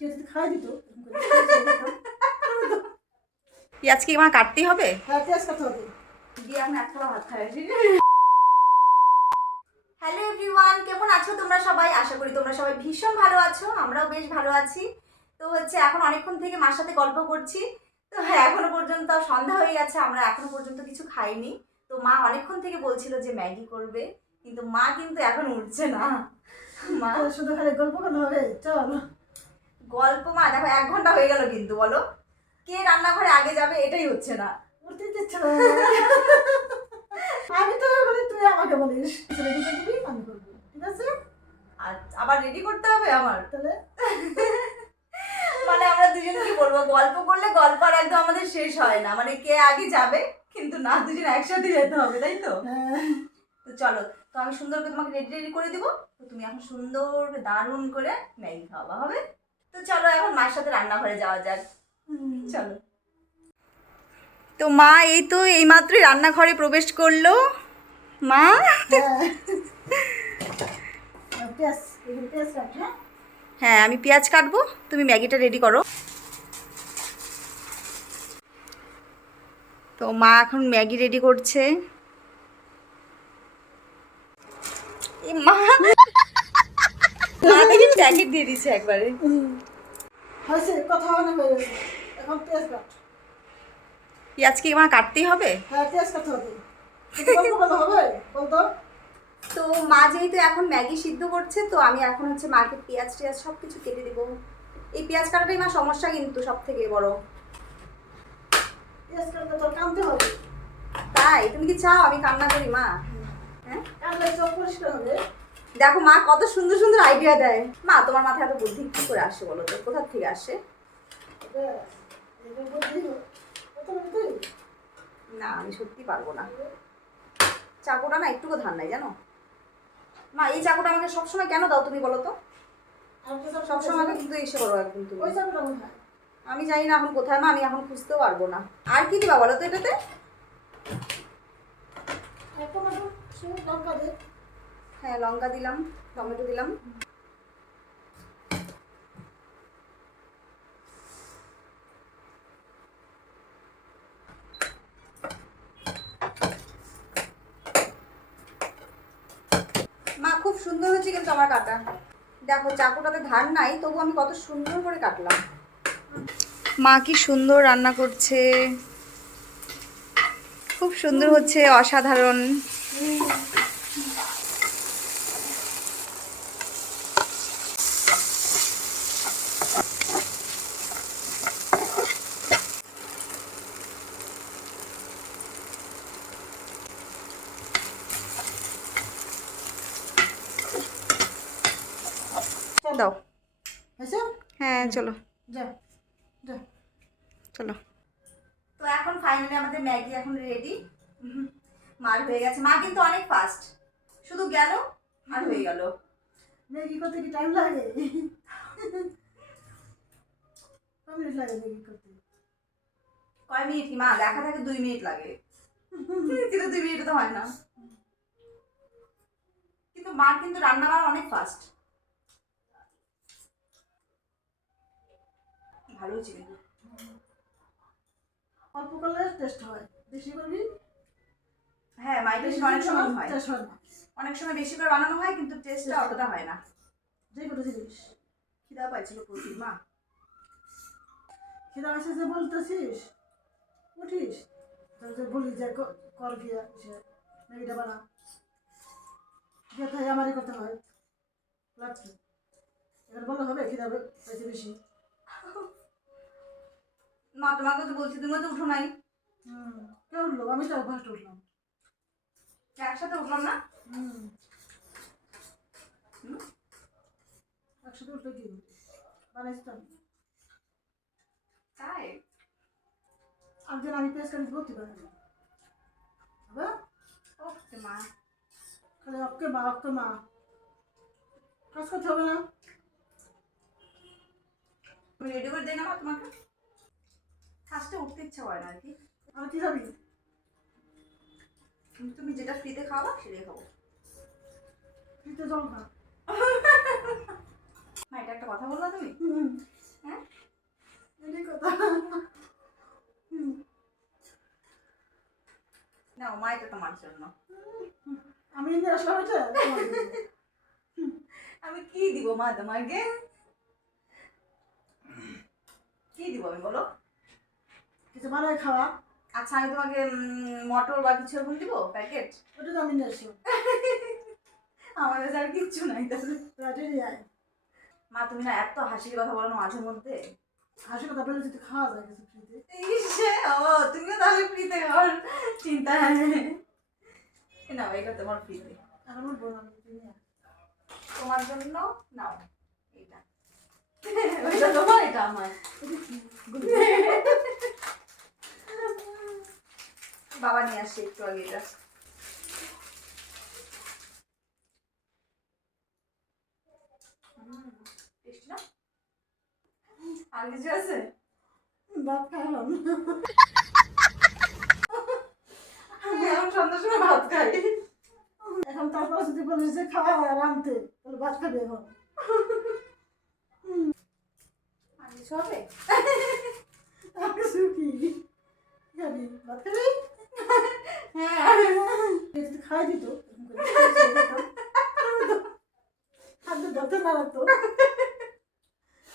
খাই দিত। পেঁয়াজ কি আমার কাটতেই হবে? হ্যাঁ, পেঁয়াজ কাটতে হবে। দিয়ে আমি একটা ভাত খাই। হ্যালো এভরিওয়ান, কেমন আছো তোমরা সবাই? আশা করি তোমরা সবাই ভীষণ ভালো আছো, আমরাও বেশ ভালো আছি। তো এখন অনেকক্ষণ থেকে মার সাথে গল্প করছি। তো এখনো পর্যন্ত সন্ধ্যা হয়ে গেছে, আমরা এখনো পর্যন্ত কিছু খাইনি। তো মা অনেকক্ষণ থেকে বলছিল যে ম্যাগি করবে, কিন্তু মা কিন্তু এখন উঠছে না। মা শুধু খালি গল্প করলে হবে? চল গল্প, মা দেখো 1 ঘন্টা হয়ে গেল, কিন্তু বলো কে রান্নাঘরে আগে যাবে এটাই হচ্ছে না। উঠতে দিচ্ছ না। আমি তো বলি তুই আমাকে বলিস রেডি করে দিবি, আমি করবো, ঠিক আছে? আর আবার রেডি করতে হবে আমার তাহলে মানে আমরা দুজন কি বলবো, গল্প করলে গল্প আর একদম আমাদের শেষ হয় না, মানে কে আগে যাবে, কিন্তু না দুজন একসাথে যেতে হবে, তাই তো? তো চলো, তো আমি সুন্দর করে তোমাকে রেডি করে দিব। তো তুমি এখন সুন্দর দারুণ করে ম্যাগি খাওয়া হবে। তো চলো এখন মার সাথে রান্নাঘরে যাওয়া যাক। চলো। তো মা এই তো এইমাত্রই রান্নাঘরে প্রবেশ করলো। মা হ্যাঁ, আমি পেঁয়াজ কাটবো, তুমি ম্যাগিটা রেডি করো। তো মা এখন ম্যাগি রেডি করছে। মা দেখি প্যাকেট দিয়ে দিচ্ছে একবারে। কথা অনেক হয়ে গেছে, এখন পেঁয়াজ কাট। পেঁয়াজ কি আমার কাটতেই হবে? হ্যাঁ, পেঁয়াজ কাটতে হবে। গল্প করলে হবে বলতো? তো মা যেহেতু এখন ম্যাগি সিদ্ধ করছে, তো আমি এখন মাকে পেঁয়াজ টিয়াজ সব কিছু কেটে দেবো। এই পেঁয়াজ কাটাটাই মা সমস্যা, কিন্তু সব থেকে বড়। পেঁয়াজ কাটতে তোর কামতে হবে। তাই তুমি কি চাও আমি কান্না করি মা? হ্যাঁ, কাটলে চোখ পরিষ্কার হবে। দেখো মা কত সুন্দর সুন্দর আইডিয়া দেয়। মা তোমার মাথায় এত বুদ্ধি কি করে আসে বলো তো, কোথা থেকে আসে? না, আমি সত্যি পারবো না। চাকুটা না একটুকু ধার নাই জানো মা, এই চাকুটা আমাকে সবসময় কেন দাও তুমি বলো তো? সবসময় আমাকে কিন্তু এসে করো একদম তুমি। ওই চাকুটা কোথায়? আমি জানি না এখন কোথায় মা, আমি এখন খুঁজতেও পারবো না। আর কি দিবা বলো তো এটাতে? হ্যাঁ, লঙ্কা দিলাম, টমেটো দিলাম। মা খুব সুন্দর হয়েছে কিন্তু আমার কাটা। দেখো চাকুটাতে ধার নাই, তবু আমি কত সুন্দর করে কাটলাম। মা কি সুন্দর রান্না করছে, খুব সুন্দর হচ্ছে, অসাধারণ। দাও। হ্যাঁ চলো, চলো। তো এখন ফাইনালি আমাদের ম্যাগি এখন রেডি। মার হয়ে গেছে, মা কিন্তু অনেক ফাস্ট, শুধু গেল আর হয়ে গেল। ম্যাগি করতে কি টাইম লাগে? কয় মিনিট লাগে ম্যাগি করতে? কয় মিনিট কি মা, লেখা থাকে 2 মিনিট লাগে, কিন্তু 2 মিনিট তো হয় না। কিন্তু মার কিন্তু রান্না বান্না অনেক ফাস্ট। ভালো হয়েছে কিন্তু। অল্প করলে টেস্ট হয়, বেশি করবি। হ্যাঁ, মাই বেশি অনেক সময় হয়, টেস্ট হয় না। অনেক সময় বেশি করে বানানো হয়, কিন্তু টেস্টটা অতটা হয় না। যে কোনো জিনিস খিদা পাইছিল প্রচুর মা। খিদা আছে যে বলতেছিস, উঠিস তাহলে বলি যে কর গিয়া সে ম্যাগিটা বানা, যেটাই আমারই করতে হয় লাগছে। এবার বললে হবে খিদা পাইছে বেশি। মা তোমার কাছে বলছি, তুমি তো উঠো নাই। কে উঠলো? আমি তো ফার্স্ট উঠলাম। একসাথে উঠলাম না? একসাথে উঠলে কি বানাইছি তো? তাই একজন আমি পেঁয়াজ কাটি করতে পারি না। ওকে মা, খালি ওকে মা, ওকে মা, কাজ করতে হবে না। তুমি রেডি করে দেই না মা তোমাকে? ফার্স্টে উঠতে ইচ্ছা হয় না আর কি। আর কি খাবি? তুমি যেটা ফ্রিতে খাওয়া সেটাই খাবো। ফ্রিতে জল খা। মা এটা একটা কথা বললা তুমি। এটা তোমার জন্য। আমি নিয়ে আসলাম এটা তোমার জন্য। আমি কি দিব মা তোমাকে? কি দিব আমি বলো? কিছু বানায় খাওয়া। আচ্ছা আমি তোমাকে মটর বা কিছু এরকম দিব প্যাকেট? ওটা তো আমি নিয়ে আসলাম। আমার কাছে আর কিচ্ছু নাই তাহলে। রাজে নিয়ে আয়। মা তুমি না এত হাসির কথা বলো না মাঝে মধ্যে। হাসি কথা বলে যদি খাওয়া যায় কিছু ফ্রিতে। ইসে, ও তুমিও তাহলে ফ্রিতে খাওয়ার চিন্তা। নাও এটা তোমার ফ্রিতে। এখন উঠবো না আমি, তুই নিয়ে আয়। তোমার জন্য নাও এটা। ওইটা তোমার, এটা আমার। এটা কি? গুলি। বাবা নিয়ে আসছে একটু আগে এটা। টেস্টি না? আর কিছু আছে? ভাত খাওয়ালাম। আমি এখন সন্ধ্যার সময় ভাত খাই। এখন তারপরে যদি বলিস যে খাওয়া আর আনতে, তাহলে ভাত খাবি এখন। আর কিছু হবে? আর কিছু কি খাবি? ভাত খাবি? হ্যাঁ। যদি খাই দিত খাদ্য ধরতে না রাখতো।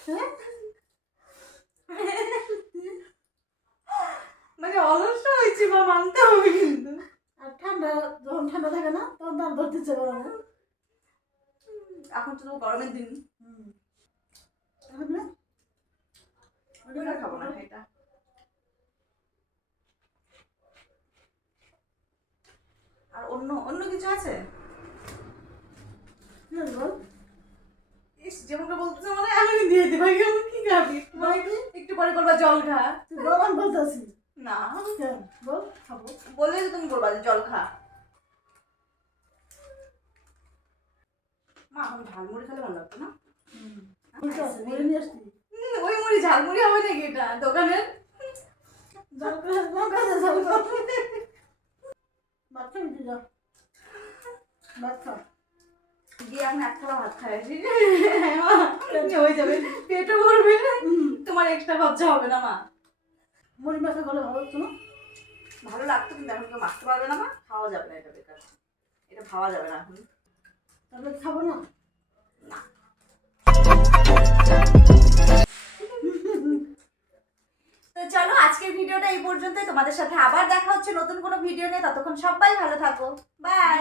হ্যাঁ, মানে অলস হয়েছি বা মানতে হবে কিন্তু। আর ঠান্ডা যখন ঠান্ডা থাকে না তখন তার ধরতে ইচ্ছে করে না। এখন তো গরমের দিন। খাবি না? ওটা খাবো না এটা। আর অন্য অন্য কিছু আছে? কি হবে বল? ইস যেমনটা বলতেছে মানে আমি দিয়ে দিই ভাই, কেমন কি খাবি? মানে একটু পরে বলবা জল খা। তুই বল, আমি বলতেছি। না কেন বল, খাবো। বললে তো তুমি বলবা যে জল খা। মা এখন ঝালমুড়ি খেলে ভালো লাগতো না? বলতে আছে, বলে নিয়ে আসতি। ওই মুড়ি ঝালমুড়ি হবে নাকি এটা দোকানের? জল করে লঙ্কা দিয়ে জল কর। ভাত খাবি তুই, যা ভাত খা। গিয়ে আমি এক থালা ভাত খাই আসি। হয়ে যাবে, পেটও ভরবে, তোমার এক্সট্রা খরচা হবে না মা। মুড়ি মাখা করলে ভালো হতো না? ভালো লাগতো কিন্তু এখন কেউ মাখতে পারবে না মা, খাওয়া যাবে না, এটা বেকার, এটা খাওয়া যাবে না এখন। তাহলে খাবো না। না। তো চলো আজকের ভিডিওটা এই পর্যন্তই। তোমাদের সাথে আবার দেখা হচ্ছে নতুন কোনো ভিডিও নিয়ে। ততক্ষণ সবাই ভালো থাকো। বাই।